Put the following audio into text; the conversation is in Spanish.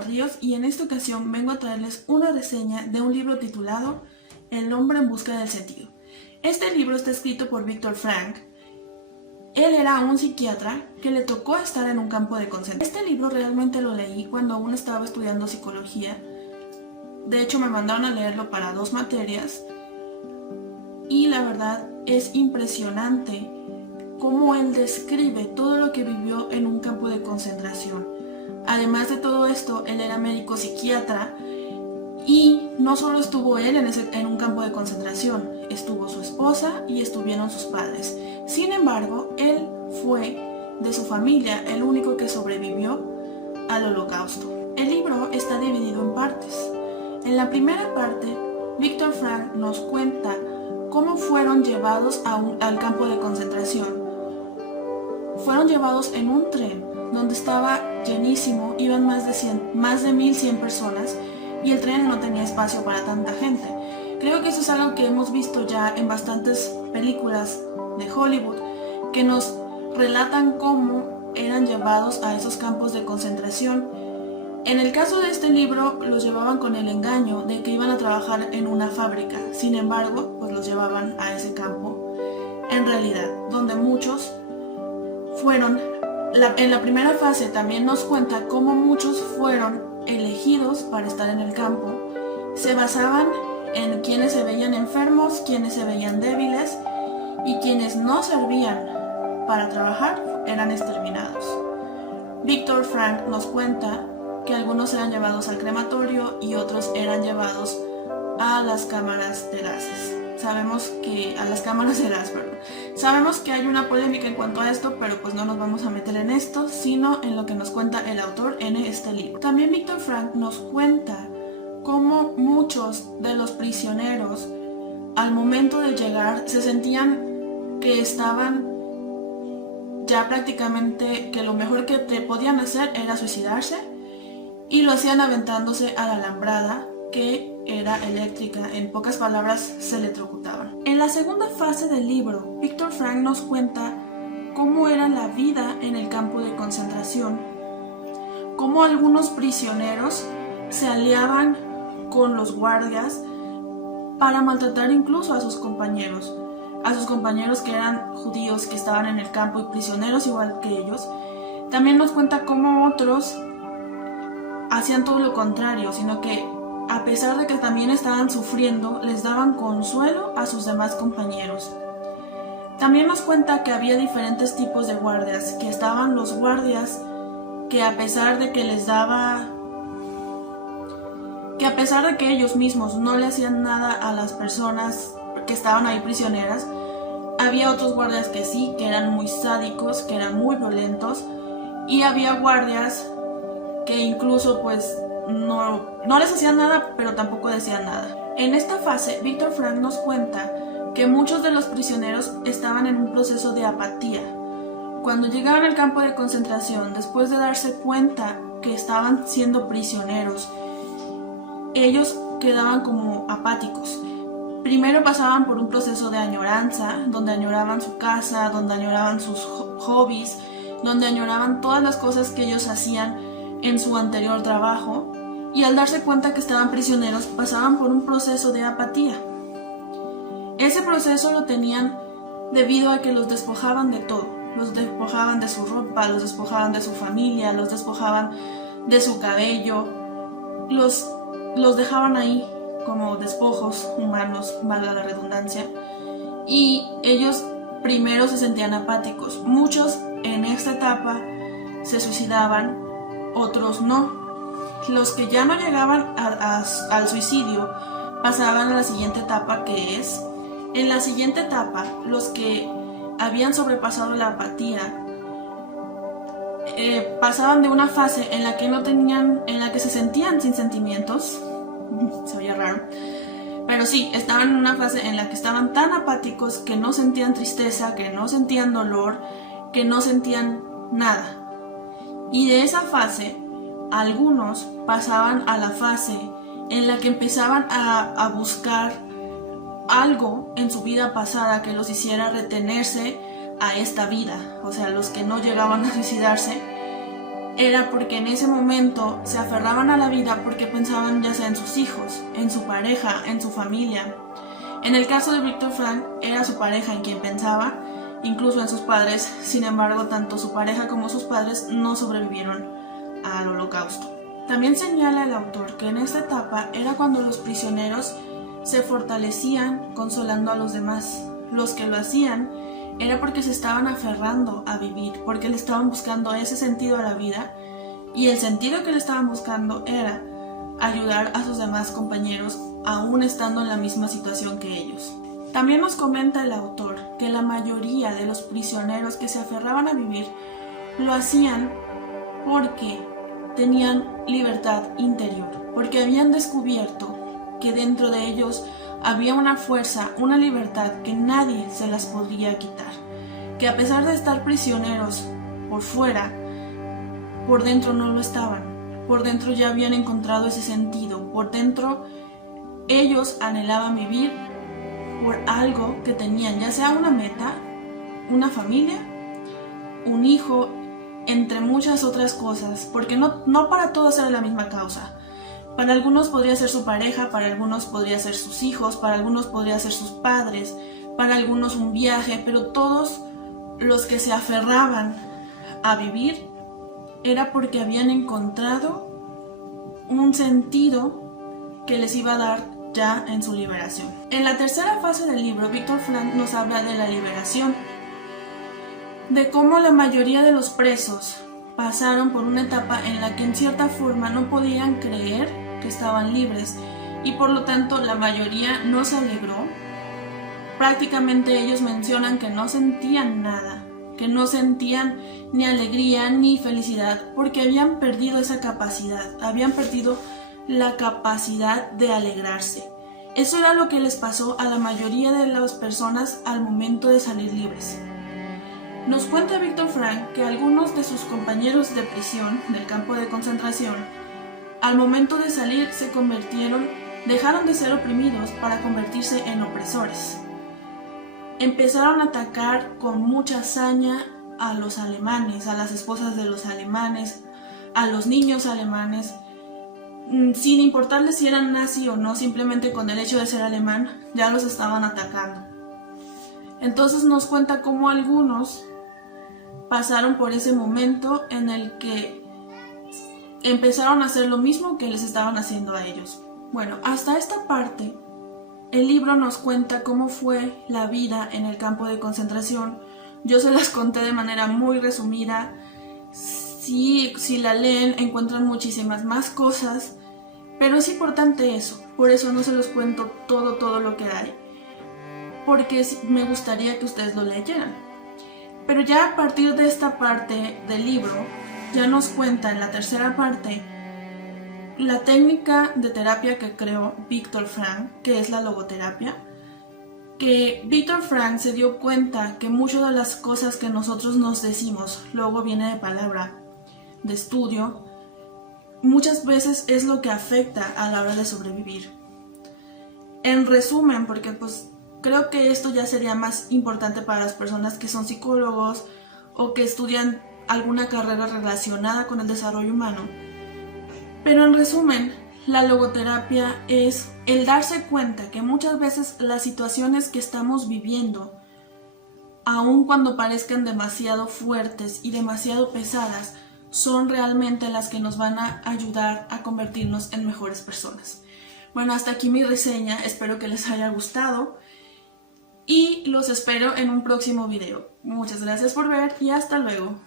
Ríos y en esta ocasión vengo a traerles una reseña de un libro titulado El hombre en busca del sentido. Este libro está escrito por Viktor Frankl. Él era un psiquiatra que le tocó estar en un campo de concentración. Este libro realmente lo leí cuando aún estaba estudiando psicología. De hecho me mandaron a leerlo para 2 materias y la verdad es impresionante cómo él describe todo lo que vivió en un campo de concentración. Además de todo esto, él era médico psiquiatra y no solo estuvo él en un campo de concentración, estuvo su esposa y estuvieron sus padres. Sin embargo, él fue de su familia el único que sobrevivió al Holocausto. El libro está dividido en partes. En la primera parte, Viktor Frankl nos cuenta cómo fueron llevados al campo de concentración. Fueron llevados en un tren donde estaba llenísimo, iban más de 1100 personas y el tren no tenía espacio para tanta gente. Creo que eso es algo que hemos visto ya en bastantes películas de Hollywood que nos relatan cómo eran llevados a esos campos de concentración. En el caso de este libro los llevaban con el engaño de que iban a trabajar en una fábrica. Sin embargo, pues los llevaban a ese campo en realidad, donde muchos fueron. En la primera fase también nos cuenta cómo muchos fueron elegidos para estar en el campo. Se basaban en quienes se veían enfermos, quienes se veían débiles y quienes no servían para trabajar eran exterminados. Viktor Frankl nos cuenta que algunos eran llevados al crematorio y otros eran llevados a las cámaras de gases. Sabemos que hay una polémica en cuanto a esto, pero pues no nos vamos a meter en esto, sino en lo que nos cuenta el autor en este libro. También Viktor Frankl nos cuenta cómo muchos de los prisioneros al momento de llegar se sentían que estaban ya prácticamente, que lo mejor que podían hacer era suicidarse, y lo hacían aventándose a la alambrada que era eléctrica. En pocas palabras, se electrocutaban. En la segunda fase del libro, Viktor Frankl nos cuenta cómo era la vida en el campo de concentración, cómo algunos prisioneros se aliaban con los guardias para maltratar incluso a sus compañeros que eran judíos, que estaban en el campo y prisioneros igual que ellos. También nos cuenta cómo otros hacían todo lo contrario, sino que a pesar de que también estaban sufriendo, les daban consuelo a sus demás compañeros. También nos cuenta que había diferentes tipos de guardias, que estaban los guardias que a pesar de que ellos mismos no le hacían nada a las personas que estaban ahí prisioneras, había otros guardias que sí, que eran muy sádicos, que eran muy violentos, y había guardias que incluso pues no les hacían nada, pero tampoco decían nada. En esta fase, Viktor Frankl nos cuenta que muchos de los prisioneros estaban en un proceso de apatía. Cuando llegaban al campo de concentración, después de darse cuenta que estaban siendo prisioneros, ellos quedaban como apáticos. Primero pasaban por un proceso de añoranza, donde añoraban su casa, donde añoraban sus hobbies, donde añoraban todas las cosas que ellos hacían en su anterior trabajo, y al darse cuenta que estaban prisioneros pasaban por un proceso de apatía. Ese proceso lo tenían debido a que los despojaban de todo. Los despojaban de su ropa, los despojaban de su familia, los despojaban de su cabello, los dejaban ahí como despojos humanos, valga la redundancia, y ellos primero se sentían apáticos. Muchos en esta etapa se suicidaban, otros no. Los que ya no llegaban al suicidio pasaban a la siguiente etapa, que es, en la siguiente etapa, los que habían sobrepasado la apatía pasaban de una fase en la que se sentían sin sentimientos. Se oye raro, pero sí, estaban en una fase en la que estaban tan apáticos que no sentían tristeza, que no sentían dolor, que no sentían nada. Y de esa fase, algunos pasaban a la fase en la que empezaban a buscar algo en su vida pasada que los hiciera retenerse a esta vida. O sea, los que no llegaban a suicidarse era porque en ese momento se aferraban a la vida porque pensaban ya sea en sus hijos, en su pareja, en su familia. En el caso de Viktor Frankl era su pareja en quien pensaba, incluso en sus padres. Sin embargo, tanto su pareja como sus padres no sobrevivieron al Holocausto. También señala el autor que en esta etapa era cuando los prisioneros se fortalecían consolando a los demás. Los que lo hacían era porque se estaban aferrando a vivir, porque le estaban buscando ese sentido a la vida, y el sentido que le estaban buscando era ayudar a sus demás compañeros aún estando en la misma situación que ellos. También nos comenta el autor que la mayoría de los prisioneros que se aferraban a vivir lo hacían porque tenían libertad interior, porque habían descubierto que dentro de ellos había una fuerza, una libertad que nadie se las podría quitar, que a pesar de estar prisioneros por fuera, por dentro no lo estaban. Por dentro ya habían encontrado ese sentido. Por dentro ellos anhelaban vivir por algo que tenían, ya sea una meta, una familia, un hijo, entre muchas otras cosas, porque no para todos era la misma causa. Para algunos podría ser su pareja, para algunos podría ser sus hijos, para algunos podría ser sus padres, para algunos un viaje, pero todos los que se aferraban a vivir era porque habían encontrado un sentido que les iba a dar ya en su liberación. En la tercera fase del libro, Viktor Frankl nos habla de la liberación, de cómo la mayoría de los presos pasaron por una etapa en la que en cierta forma no podían creer que estaban libres y por lo tanto la mayoría no se alegró. Prácticamente ellos mencionan que no sentían nada, que no sentían ni alegría ni felicidad porque habían perdido esa capacidad, habían perdido la capacidad de alegrarse. Eso era lo que les pasó a la mayoría de las personas al momento de salir libres. Nos cuenta Viktor Frankl que algunos de sus compañeros de prisión del campo de concentración, al momento de salir dejaron de ser oprimidos para convertirse en opresores. Empezaron a atacar con mucha hazaña a los alemanes, a las esposas de los alemanes, a los niños alemanes, sin importarles si eran nazi o no, simplemente con el hecho de ser alemán ya los estaban atacando. Entonces nos cuenta cómo algunos pasaron por ese momento en el que empezaron a hacer lo mismo que les estaban haciendo a ellos. Bueno, hasta esta parte el libro nos cuenta cómo fue la vida en el campo de concentración. Yo se las conté de manera muy resumida. Si la leen encuentran muchísimas más cosas, pero es importante eso. Por eso no se los cuento todo lo que hay, porque me gustaría que ustedes lo leyeran. Pero ya a partir de esta parte del libro, ya nos cuenta en la tercera parte la técnica de terapia que creó Viktor Frankl, que es la logoterapia. Que Viktor Frankl se dio cuenta que muchas de las cosas que nosotros nos decimos, luego viene de palabra, de estudio, muchas veces es lo que afecta a la hora de sobrevivir. En resumen, porque pues creo que esto ya sería más importante para las personas que son psicólogos o que estudian alguna carrera relacionada con el desarrollo humano. Pero en resumen, la logoterapia es el darse cuenta que muchas veces las situaciones que estamos viviendo, aun cuando parezcan demasiado fuertes y demasiado pesadas, son realmente las que nos van a ayudar a convertirnos en mejores personas. Bueno, hasta aquí mi reseña, espero que les haya gustado y los espero en un próximo video. Muchas gracias por ver y hasta luego.